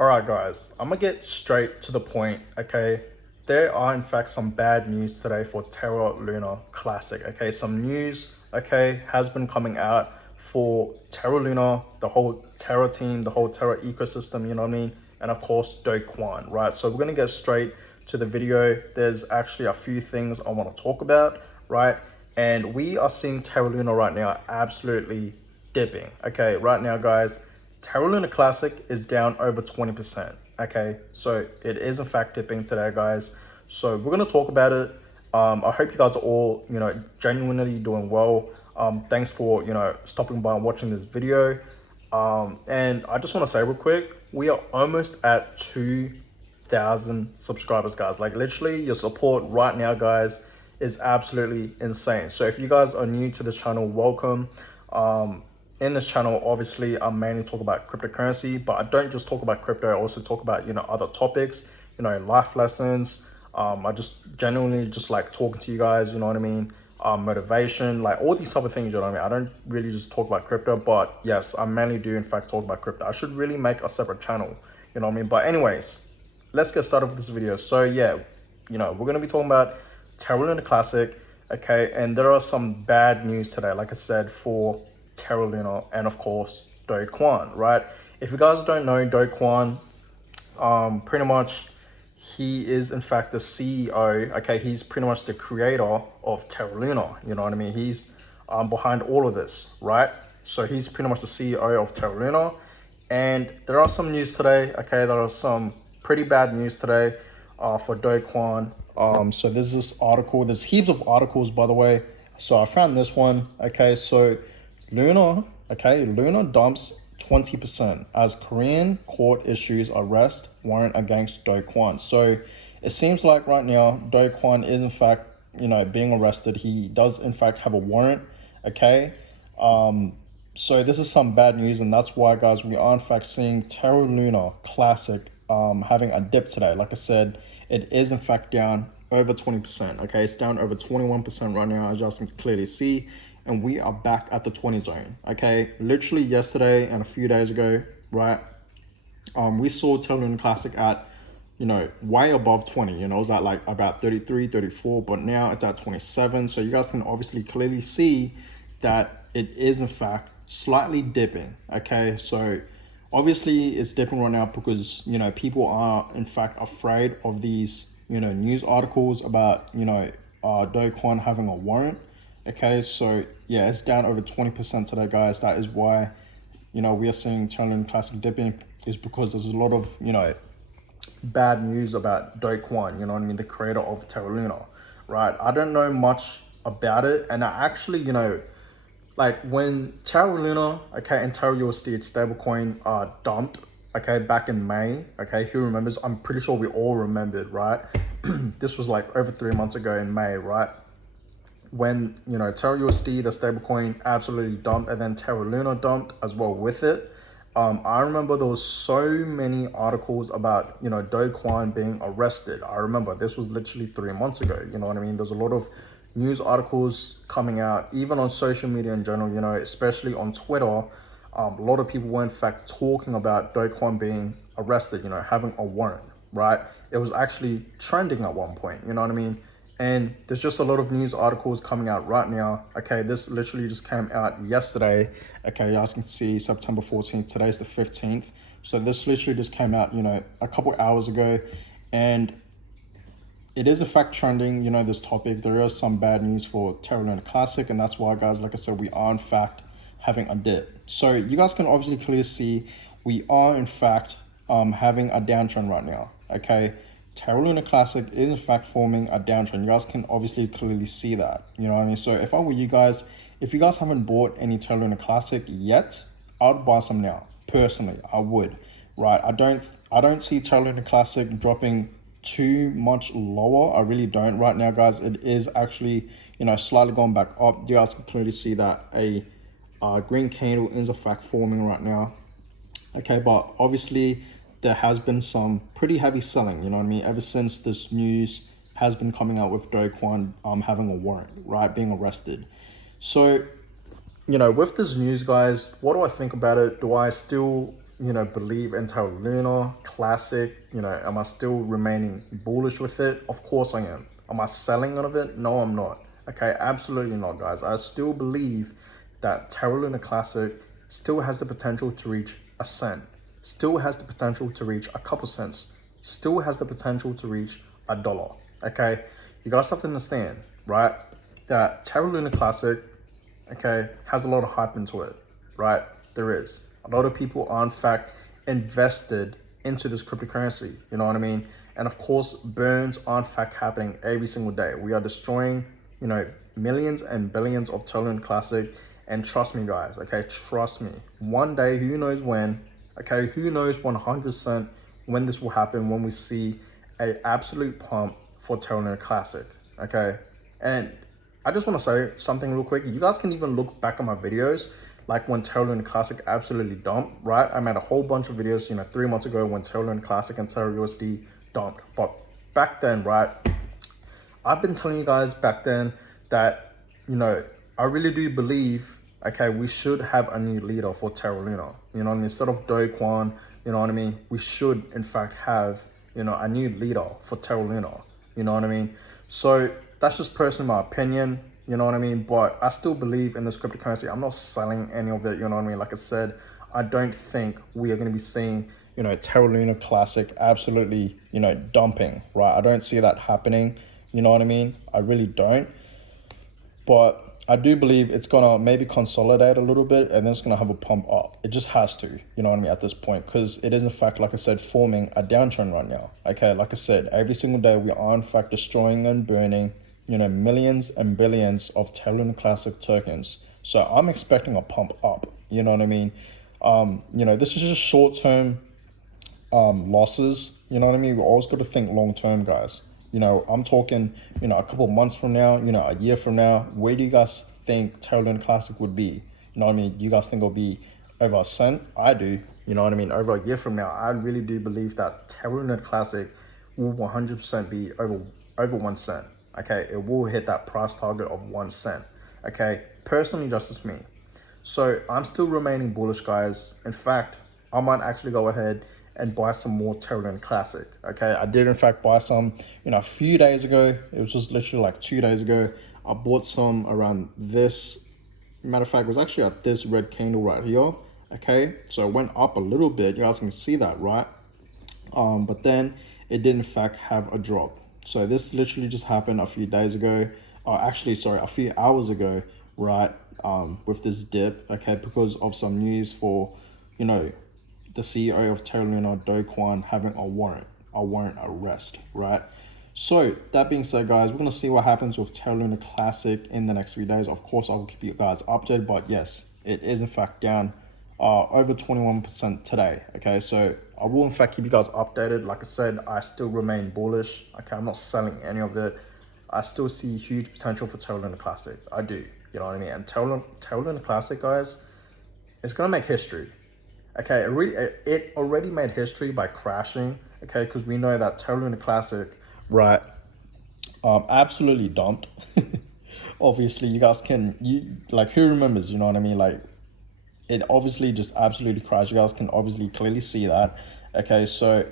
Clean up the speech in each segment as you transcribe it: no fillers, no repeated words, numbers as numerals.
All right, guys, I'm gonna get straight to the point, okay? There are, in fact, some bad news today for Terra Luna Classic, okay? Some news, okay, has been coming out for Terra Luna, the whole Terra team, the whole Terra ecosystem, you know what I mean? And of course, Do Kwon, right? So we're gonna get straight to the video. There's actually a few things I wanna talk about, right? And we are seeing Terra Luna right now absolutely dipping, okay? Right now, guys, Terra Luna Classic is down over 20%. Okay, so it is in fact dipping today, guys. So we're gonna talk about it. I hope you guys are all, genuinely doing well. Thanks for, stopping by and watching this video. And I just want to say real quick, we are almost at 2,000 subscribers, guys. Like literally, your support right now, guys, is absolutely insane. So if you guys are new to this channel, welcome. In this channel, obviously, I mainly talk about cryptocurrency, but I don't just talk about crypto. I also talk about, other topics, life lessons. I just genuinely just like talking to you guys, you know what I mean? Motivation, like all these type of things, you know what I mean? I don't really just talk about crypto, but yes, I mainly do, in fact, talk about crypto. I should really make a separate channel, you know what I mean? But anyways, let's get started with this video. So yeah, we're going to be talking about Terra Luna Classic, okay? And there are some bad news today, like I said, for Terra Luna and of course Do Kwon, right? If you guys don't know Do Kwon, pretty much he is in fact the CEO, okay? He's pretty much the creator of Terra Luna, you know what I mean? He's behind all of this, right? So he's pretty much the CEO of Terra Luna. And there are some news today, okay? There are some pretty bad news today for Do Kwon. So there's this article, there's heaps of articles, by the way. So I found this one, okay? So Luna dumps 20% as Korean court issues arrest warrant against Do Kwon. So it seems like right now Do Kwon is in fact, being arrested. He does in fact have a warrant, okay? So this is some bad news, and that's why, guys, we are in fact seeing Terra Luna Classic having a dip today. Like I said, it is in fact down over 20%, okay? It's down over 21% right now, as you guys can clearly see. And we are back at the 20 zone, okay? Literally yesterday and a few days ago, right? We saw Terra Luna Classic at, way above 20, it was at like about 33, 34, but now it's at 27. So you guys can obviously clearly see that it is in fact slightly dipping, okay? So obviously it's dipping right now because, people are in fact afraid of these, news articles about, Do Kwon having a warrant. Okay, so yeah, it's down over 20% today, guys. That is why, we are seeing Terra Luna Classic dipping, is because there's a lot of, bad news about Do Kwon, you know what I mean, the creator of Terra Luna, right? I don't know much about it, and I actually, like when Terra Luna, okay, and Terra USD, its stablecoin, dumped, okay, back in May, okay, who remembers? I'm pretty sure we all remembered, right? This was like over 3 months ago in May, right? When Terra USD, the stablecoin, absolutely dumped, and then Terra Luna dumped as well with it. I remember there was so many articles about Do Kwon being arrested. I remember this was literally 3 months ago. You know what I mean? There's a lot of news articles coming out, even on social media in general. Especially on Twitter. A lot of people were in fact talking about Do Kwon being arrested. Having a warrant, right? It was actually trending at one point. You know what I mean? And there's just a lot of news articles coming out right now. Okay, this literally just came out yesterday. Okay, you guys can see September 14th. Today's the 15th. So this literally just came out, a couple hours ago. And it is in fact trending, this topic. There is some bad news for Terra Luna Classic. And that's why, guys, like I said, we are in fact having a dip. So you guys can obviously clearly see we are in fact having a downtrend right now. Okay. Terra Luna Classic is in fact forming a downtrend. You guys can obviously clearly see that. You know what I mean? So if I were you guys, if you guys haven't bought any Terra Luna Classic yet, I would buy some now. Personally, I would. Right? I don't see Terra Luna Classic dropping too much lower. I really don't right now, guys. It is actually, slightly going back up. You guys can clearly see that a green candle is in fact forming right now. Okay, but obviously there has been some pretty heavy selling, you know what I mean, ever since this news has been coming out with Do Kwon having a warrant, right, being arrested. So, with this news, guys, what do I think about it? Do I still, believe in Terra Luna Classic? Am I still remaining bullish with it? Of course I am. Am I selling out of it? No, I'm not. Okay, absolutely not, guys. I still believe that Terra Luna Classic still has the potential to reach a cent, still has the potential to reach a couple cents, still has the potential to reach $1. Okay, you guys have to understand, right, that Terra Luna Classic, okay, has a lot of hype into it, right? There is. A lot of people are in fact invested into this cryptocurrency, you know what I mean? And of course, burns are in fact happening every single day. We are destroying, millions and billions of Terra Luna Classic. And trust me, guys, okay, trust me. One day, who knows when, okay, who knows 100% when this will happen, when we see a absolute pump for Terra Luna Classic, okay? And I just want to say something real quick. You guys can even look back at my videos, like when Terra Luna Classic absolutely dumped, right? I made a whole bunch of videos, 3 months ago when Terra Luna Classic and Terra USD dumped. But back then, right, I've been telling you guys back then that, I really do believe, okay, we should have a new leader for Terra Luna. You know what I mean? Instead of Do Kwon, you know what I mean? We should, in fact, have, a new leader for Terra Luna. You know what I mean? So that's just personally my opinion, you know what I mean? But I still believe in this cryptocurrency. I'm not selling any of it, you know what I mean? Like I said, I don't think we are going to be seeing, Terra Luna Classic absolutely, dumping, right? I don't see that happening, you know what I mean? I really don't. But I do believe it's gonna maybe consolidate a little bit and then it's gonna have a pump up. It just has to, you know what I mean, at this point, because it is in fact, like I said, forming a downtrend right now. Okay, like I said, every single day we are in fact destroying and burning, millions and billions of Terra Luna Classic tokens. So I'm expecting a pump up, you know what I mean? This is just short-term losses, you know what I mean? We always got to think long-term, guys. I'm talking, a couple of months from now, a year from now, where do you guys think Terra Luna Classic would be? You know what I mean? Do you guys think it'll be over a cent? I do, you know what I mean? Over a year from now, I really do believe that Terra Luna Classic will 100% be over 1 cent. Okay, it will hit that price target of 1 cent. Okay, personally, just as me. So I'm still remaining bullish, guys. In fact, I might actually go ahead and buy some more Terra Luna Classic. Okay, I did in fact buy some, a few days ago. It was just literally like 2 days ago. I bought some around this. Matter of fact, it was actually at this red candle right here. Okay, so it went up a little bit. You guys can see that, right? But then it did in fact have a drop. So this literally just happened a few days ago. Actually, sorry, a few hours ago, right? With this dip, okay, because of some news for, the CEO of Terra Luna, Do Kwon, having a warrant arrest, right? So that being said, guys, we're gonna see what happens with Terra Luna Classic in the next few days. Of course, I will keep you guys updated, but yes, it is in fact down over 21% today. Okay, so I will in fact keep you guys updated. Like I said, I still remain bullish. Okay, I'm not selling any of it. I still see huge potential for Terra Luna Classic. I do, you know what I mean? And Terra Luna Classic, guys, it's gonna make history. Okay, it already made history by crashing. Okay, because we know that Terra Luna Classic, right, absolutely dumped. Obviously, you guys like, who remembers? You know what I mean? Like, it obviously just absolutely crashed. You guys can obviously clearly see that. Okay, so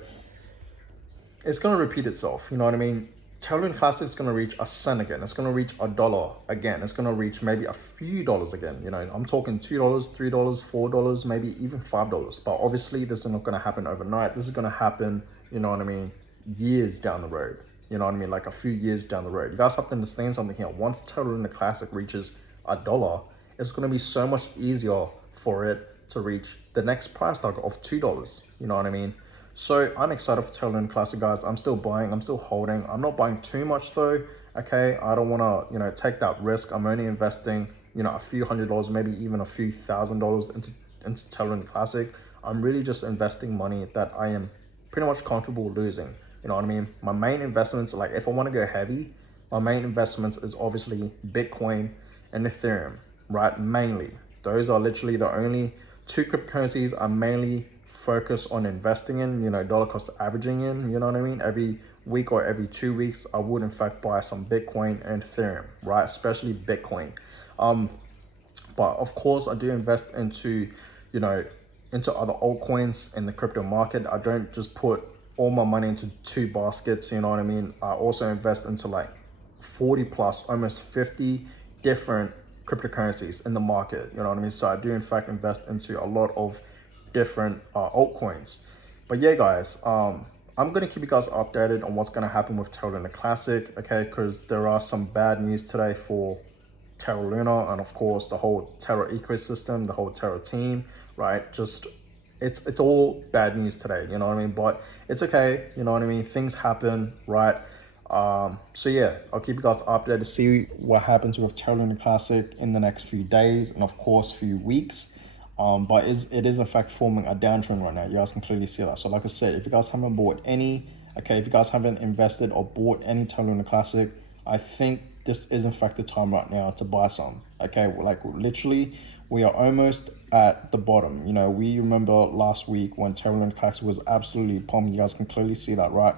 it's gonna repeat itself. You know what I mean? Terra Luna Classic is going to reach a cent again. It's going to reach $1 again. It's going to reach maybe a few dollars again. I'm talking $2, $3, $4, maybe even $5. But obviously, this is not going to happen overnight. This is going to happen, you know what I mean, years down the road. You know what I mean? Like a few years down the road. You guys have to understand something here. Once Terra Luna Classic reaches $1, it's going to be so much easier for it to reach the next price target of $2. You know what I mean? So I'm excited for Terra Luna Classic, guys. I'm still buying, I'm still holding. I'm not buying too much though, okay? I don't wanna, take that risk. I'm only investing, a few $100, maybe even a few $1,000 into Terra Luna Classic. I'm really just investing money that I am pretty much comfortable losing. You know what I mean? My main investments, like if I wanna go heavy, my main investments is obviously Bitcoin and Ethereum, right? Mainly. Those are literally the only two cryptocurrencies I mainly focus on investing in, dollar cost averaging in, you know what I mean? Every week or every 2 weeks, I would in fact buy some Bitcoin and Ethereum, right? Especially Bitcoin. But of course, I do invest into, into other altcoins in the crypto market. I don't just put all my money into two baskets, you know what I mean? I also invest into like 40 plus, almost 50 different cryptocurrencies in the market, you know what I mean? So I do in fact invest into a lot of different altcoins. But yeah, guys, I'm gonna keep you guys updated on what's gonna happen with Terra Luna Classic, okay? Because there are some bad news today for Terra Luna and of course the whole Terra ecosystem, the whole Terra team, right? Just it's all bad news today, you know what I mean? But it's okay, you know what I mean? Things happen, right? So yeah, I'll keep you guys updated to see what happens with Terra Luna Classic in the next few days and of course few weeks. But it is in fact forming a downtrend right now. You guys can clearly see that. So like I said, if you guys haven't bought any, okay, if you guys haven't invested or bought any Terra Luna Classic, I think this is in fact the time right now to buy some. Okay, like literally, we are almost at the bottom. You know, we remember last week when Terra Luna Classic was absolutely pumping. You guys can clearly see that, right?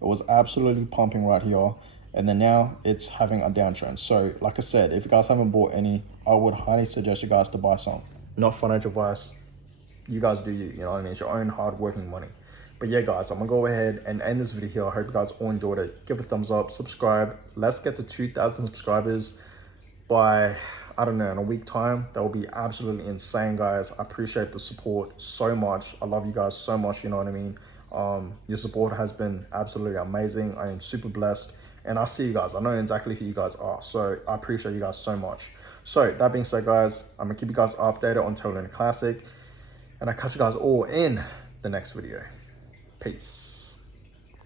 It was absolutely pumping right here. And then now it's having a downtrend. So like I said, if you guys haven't bought any, I would highly suggest you guys to buy some. Not financial advice. You guys do you know what I mean? It's your own hard working money. But yeah, guys, I'm gonna go ahead and end this video here. I hope you guys all enjoyed it. Give it a thumbs up, subscribe. Let's get to 2,000 subscribers by, I don't know, in a week time. That will be absolutely insane, guys. I appreciate the support so much. I love you guys so much, you know what I mean? Your support has been absolutely amazing. I am super blessed. And I see you guys. I know exactly who you guys are. So I appreciate you guys so much. So that being said, guys, I'm gonna keep you guys updated on Terra Luna Classic. And I catch you guys all in the next video. Peace.